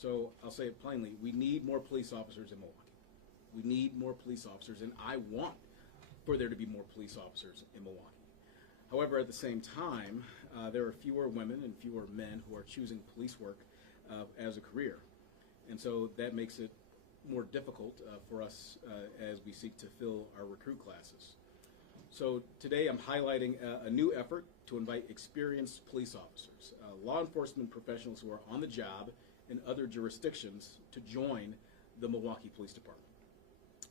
So I'll say it plainly, we need more police officers in Milwaukee. We need more police officers, and I want for there to be more police officers in Milwaukee. However, at the same time, there are fewer women and fewer men who are choosing police work as a career. And so that makes it more difficult for us as we seek to fill our recruit classes. So today I'm highlighting a new effort to invite experienced police officers, law enforcement professionals who are on the job in other jurisdictions to join the Milwaukee Police Department.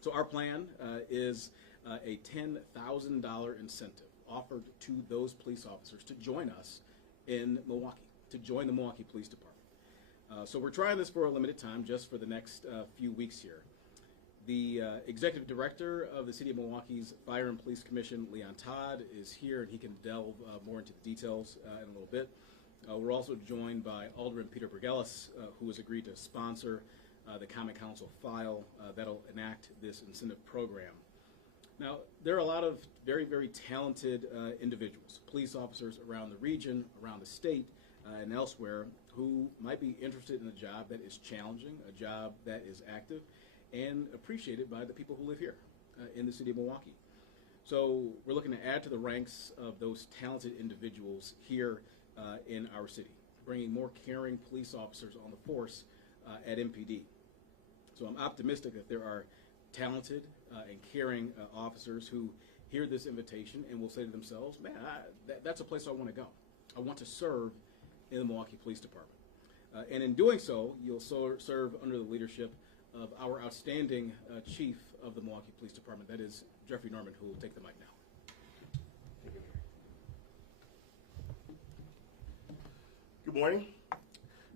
So our plan is a $10,000 incentive offered to those police officers to join us in Milwaukee, to join the Milwaukee Police Department. So we're trying this for a limited time, just for the next few weeks here. The executive director of the City of Milwaukee's Fire and Police Commission, Leon Todd, is here, and he can delve more into the details in a little bit. We're also joined by Alderman Peter Bergelis, who has agreed to sponsor the Common Council file that'll enact this incentive program. Now, there are a lot of very, very talented individuals, police officers around the region, around the state, and elsewhere, who might be interested in a job that is challenging, a job that is active, and appreciated by the people who live here in the City of Milwaukee. So we're looking to add to the ranks of those talented individuals here in our city, bringing more caring police officers on the force at MPD. So I'm optimistic that there are talented and caring officers who hear this invitation and will say to themselves, man, that's a place I want to go. I want to serve in the Milwaukee Police Department. And in doing so, you'll serve under the leadership of our outstanding chief of the Milwaukee Police Department, that is Jeffrey Norman, who will take the mic now. Good morning.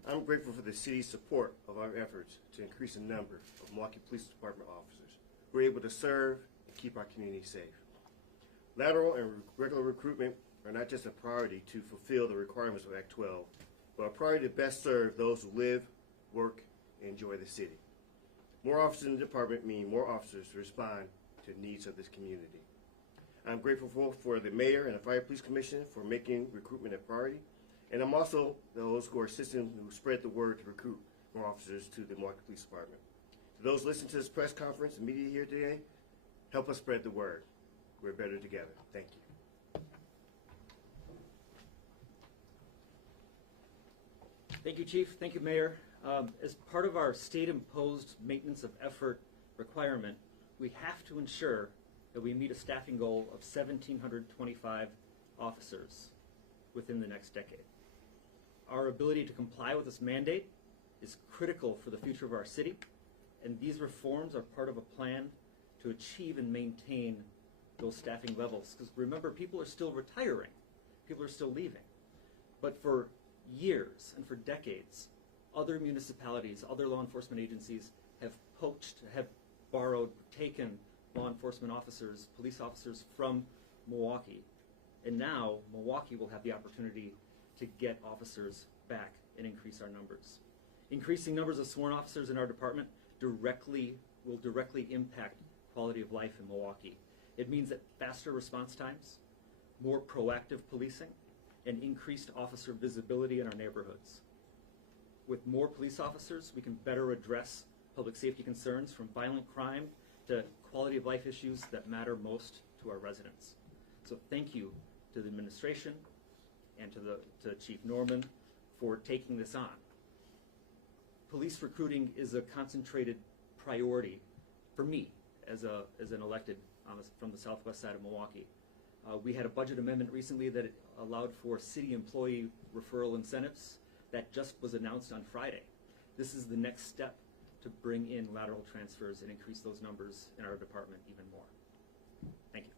I'm grateful for the city's support of our efforts to increase the number of Milwaukee Police Department officers who are able to serve and keep our community safe. Lateral and regular recruitment are not just a priority to fulfill the requirements of Act 12, but a priority to best serve those who live, work, and enjoy the city. More officers in the department mean more officers to respond to the needs of this community. I'm grateful for the mayor and the Fire Police Commission for making recruitment a priority, and I'm also those who are assisting who spread the word to recruit more officers to the Milwaukee Police Department. To those listening to this press conference and media here today, help us spread the word. We're better together. Thank you. Thank you, Chief. Thank you, Mayor. As part of our state-imposed maintenance of effort requirement, we have to ensure that we meet a staffing goal of 1,725 officers within the next decade. Our ability to comply with this mandate is critical for the future of our city, and these reforms are part of a plan to achieve and maintain those staffing levels. Because remember, people are still retiring, people are still leaving. But for years and for decades, other municipalities, other law enforcement agencies have poached, have borrowed, taken law enforcement officers, police officers from Milwaukee. And now Milwaukee will have the opportunity to get officers back and increase our numbers. Increasing numbers of sworn officers in our department will directly impact quality of life in Milwaukee. It means that faster response times, more proactive policing, and increased officer visibility in our neighborhoods. With more police officers, we can better address public safety concerns, from violent crime to quality of life issues that matter most to our residents. So thank you to the administration and to Chief Norman for taking this on. Police recruiting is a concentrated priority for me as an elected from the southwest side of Milwaukee. We had a budget amendment recently that allowed for city employee referral incentives that just was announced on Friday. This is the next step to bring in lateral transfers and increase those numbers in our department even more. Thank you.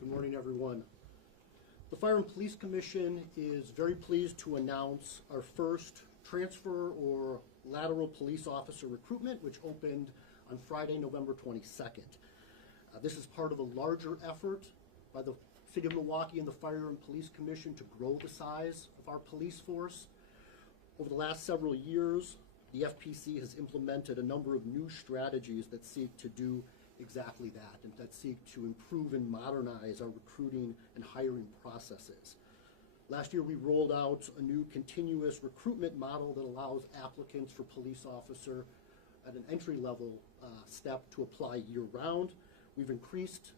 Good morning, everyone. The Fire and Police Commission is very pleased to announce our first transfer or lateral police officer recruitment, which opened on Friday, November 22nd. This is part of a larger effort by the City of Milwaukee and the Fire and Police Commission to grow the size of our police force. Over the last several years, the FPC has implemented a number of new strategies that seek to do exactly that, and that seek to improve and modernize our recruiting and hiring processes. Last year, we rolled out a new continuous recruitment model that allows applicants for police officer at an entry-level step to apply year-round. We've increased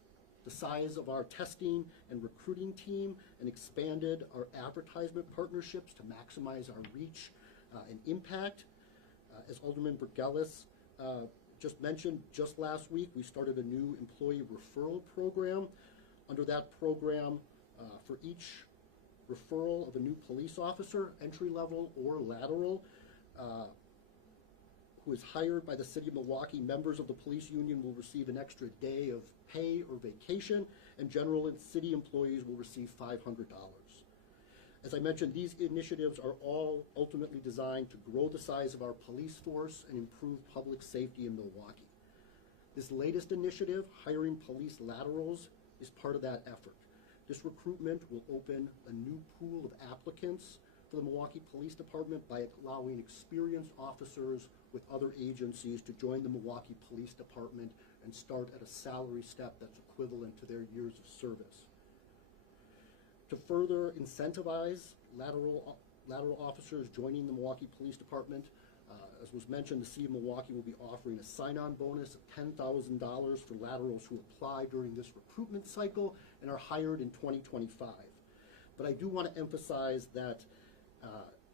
the size of our testing and recruiting team and expanded our advertisement partnerships to maximize our reach and impact. As Alderman Burgellis just mentioned, just last week, we started a new employee referral program. Under that program, for each referral of a new police officer, entry-level or lateral, who is hired by the City of Milwaukee, members of the police union will receive an extra day of pay or vacation, and general and city employees will receive $500. As I mentioned, these initiatives are all ultimately designed to grow the size of our police force and improve public safety in Milwaukee. This latest initiative, hiring police laterals, is part of that effort. This recruitment will open a new pool of applicants for the Milwaukee Police Department by allowing experienced officers with other agencies to join the Milwaukee Police Department and start at a salary step that's equivalent to their years of service. To further incentivize lateral officers joining the Milwaukee Police Department, as was mentioned, the City of Milwaukee will be offering a sign-on bonus of $10,000 for laterals who apply during this recruitment cycle and are hired in 2025. But I do want to emphasize that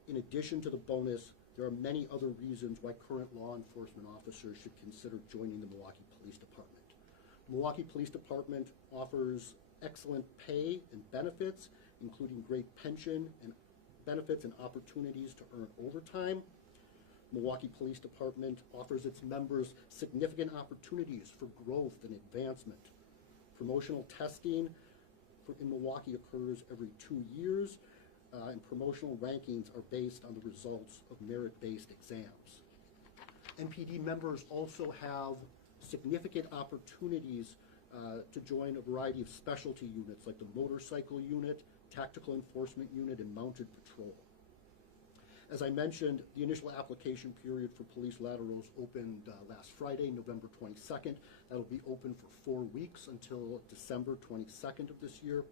in addition to the bonus, there are many other reasons why current law enforcement officers should consider joining the Milwaukee Police Department. The Milwaukee Police Department offers excellent pay and benefits, including great pension and benefits and opportunities to earn overtime. Milwaukee Police Department offers its members significant opportunities for growth and advancement. Promotional testing in Milwaukee occurs every 2 years, and promotional rankings are based on the results of merit-based exams. MPD members also have significant opportunities to join a variety of specialty units like the motorcycle unit, tactical enforcement unit, and mounted patrol. As I mentioned, the initial application period for police laterals opened last Friday, November 22nd. That'll be open for 4 weeks until December 22nd of this year.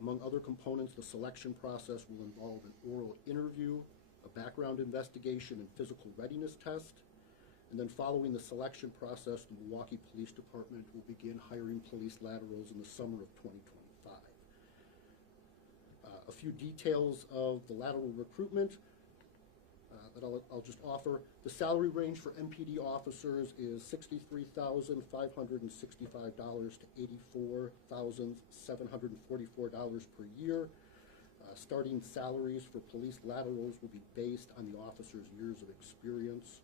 Among other components, the selection process will involve an oral interview, a background investigation, and physical readiness test. And then following the selection process, the Milwaukee Police Department will begin hiring police laterals in the summer of 2025. A few details of the lateral recruitment that I'll just offer. The salary range for MPD officers is $63,565 to $84,744 per year. Starting salaries for police laterals will be based on the officer's years of experience.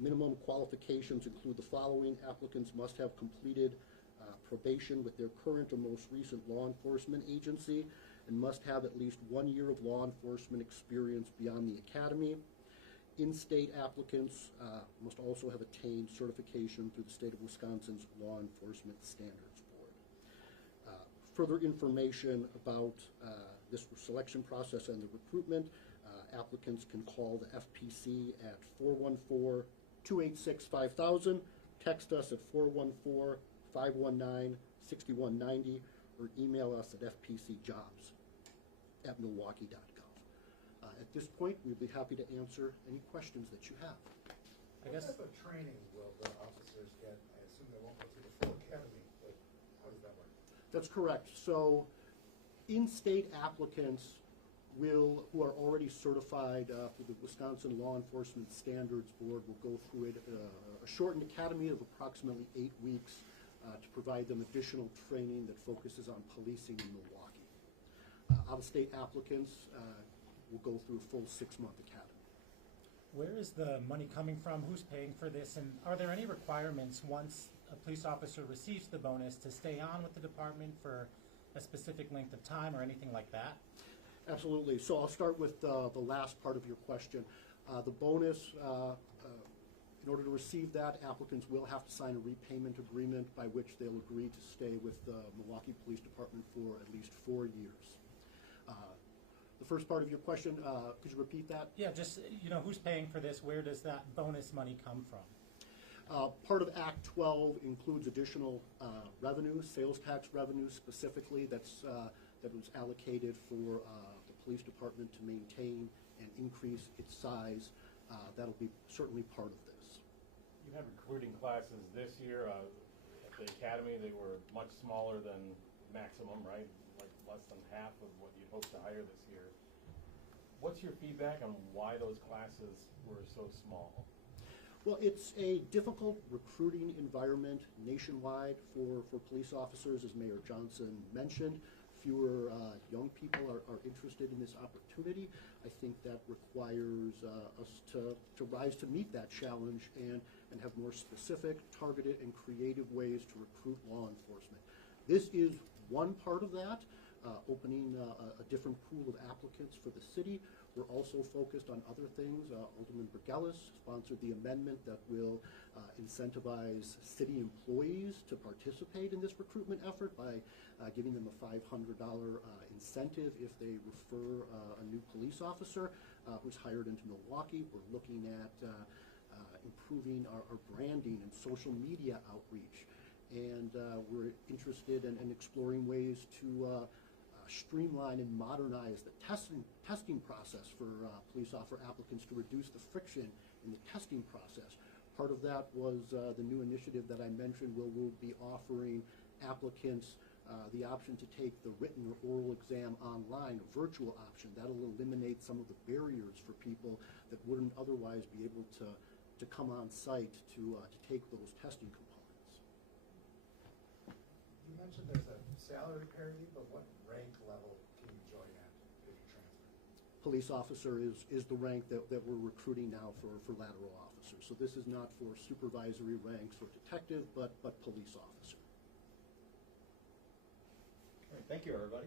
Minimum qualifications include the following. Applicants must have completed probation with their current or most recent law enforcement agency and must have at least 1 year of law enforcement experience beyond the academy. In-state applicants must also have attained certification through the state of Wisconsin's Law Enforcement Standards Board. Further information about this selection process and the recruitment, applicants can call the FPC at 414-286-5000, text us at 414-519-6190, or email us at fpcjobs@milwaukee.gov. At this point, we'd be happy to answer any questions that you have. What type of training will the officers get? I assume they won't go through the full academy, but how does that work? That's correct. So in-state applicants who are already certified through the Wisconsin Law Enforcement Standards Board will go through a shortened academy of approximately 8 weeks to provide them additional training that focuses on policing in Milwaukee. Out-of-state applicants will go through a full 6-month academy. Where is the money coming from? Who's paying for this? And are there any requirements once a police officer receives the bonus to stay on with the department for a specific length of time or anything like that? Absolutely. So I'll start with the last part of your question. The bonus, in order to receive that, applicants will have to sign a repayment agreement by which they'll agree to stay with the Milwaukee Police Department for at least 4 years. The first part of your question, could you repeat that? Yeah, just, who's paying for this? Where does that bonus money come from? Part of Act 12 includes additional revenues, sales tax revenues specifically, that was allocated for the police department to maintain and increase its size. That'll be certainly part of this. You had recruiting classes this year at the academy. They were much smaller than maximum, right? Like less than half of what you'd hoped to hire this year. What's your feedback on why those classes were so small? Well, it's a difficult recruiting environment nationwide for police officers, as Mayor Johnson mentioned. Fewer young people are interested in this opportunity. I think that requires us to rise to meet that challenge and have more specific, targeted, and creative ways to recruit law enforcement. This is one part of that, opening a different pool of applicants for the city. We're also focused on other things. Alderman Burgelis sponsored the amendment that will incentivize city employees to participate in this recruitment effort by giving them a $500 incentive if they refer a new police officer who's hired into Milwaukee. We're looking at improving our branding and social media outreach. And we're interested in exploring ways to streamline and modernize the testing process for police officer applicants to reduce the friction in the testing process. Part of that was the new initiative that I mentioned, where we'll be offering applicants the option to take the written or oral exam online, a virtual option. That'll eliminate some of the barriers for people that wouldn't otherwise be able to come on site to take those testing components. You mentioned there's a salary parity, but what rank level can you join at if you transfer? Police officer is the rank that we're recruiting now for lateral officers. So this is not for supervisory ranks or detective, but police officer. All right, thank you, everybody.